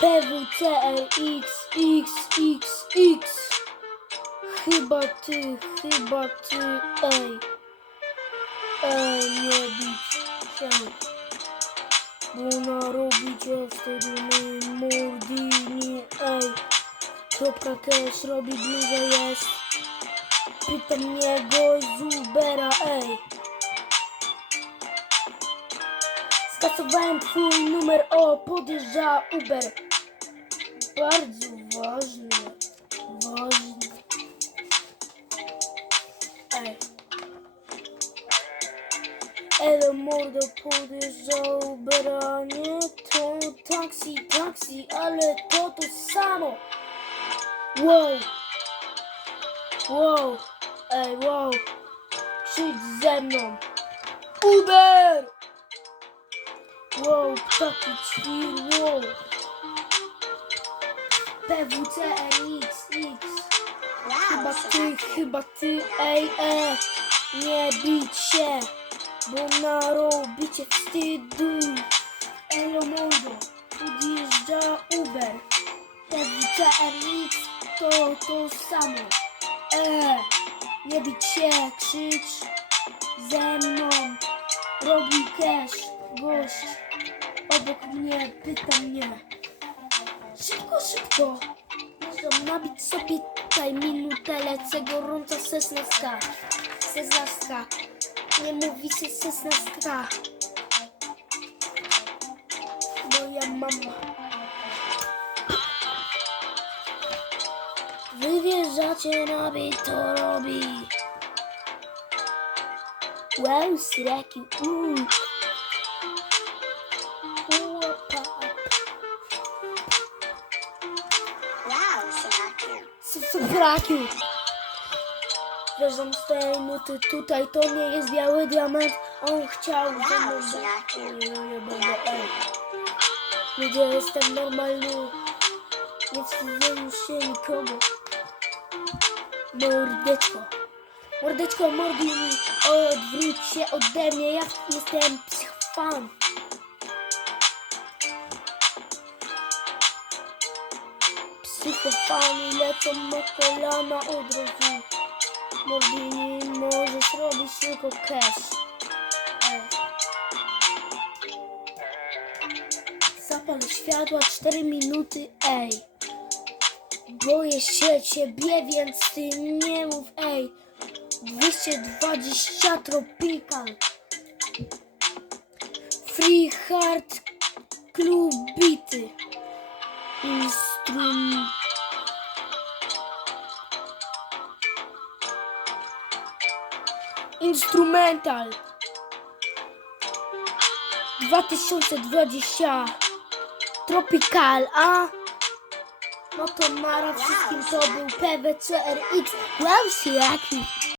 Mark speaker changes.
Speaker 1: PWCLXXXX Chyba ty, chyba ty, ej. Ej, nie bić się. Bo narobicie wtedy my mordini, ej. Kropka cash robi bluzę jest Pyta mnie gość z Ubera, ej Skasowałem twój numer, o podjeżdża Uber bardzo ważne, ważne. Ej. Elo mordo podjeżdżał branie to taksi, taksi, ale to to samo. Wow. Wow. Ej, wow. Przyjdź ze mną. Uber! Wow, taki ćwir, wow. PWC NXX Chyba
Speaker 2: Wow,
Speaker 1: ty, chyba ty, ej, e Nie bić się, bo narobicie wstydu Elo Mondo, podjeżdża Uber PWC NX to to samo E, nie bić się, krzycz ze mną Robi cash, gość obok mnie, pyta mnie Szybko, szybko! Muszę nabić sobie tutaj minutę, lecę gorąca sesnastka. Sesnastka. Nie mówi się sesnastka. Moja mama. Wywierzacie na bit, to robi. Wow, sraki, uuu. Łopa.
Speaker 2: Wow, Sinaku.
Speaker 1: Brakiu. Wjeżdżam z tej nuty tutaj, to nie jest biały diament. On chciał
Speaker 2: Wow. Sinaku.
Speaker 1: Nie, nie będę, ej. Ludzie, jestem normalny. Nie wstydzę już się nikogo. Mordeczko. Mordeczko, morduj mi. Odwróć się ode mnie, ja jestem psychofan. Psychofani lecą na kolana od razu. Mordini możesz robić tylko cash. Zapal światła 4 minuty, ej. Boję się ciebie, więc ty nie mów, ej. 220 Tropical. Free Hard Club Bity. Instrum... Instrumental 2020 Tropical, a? No to nara wszystkim to był PWCRX Wow, jaki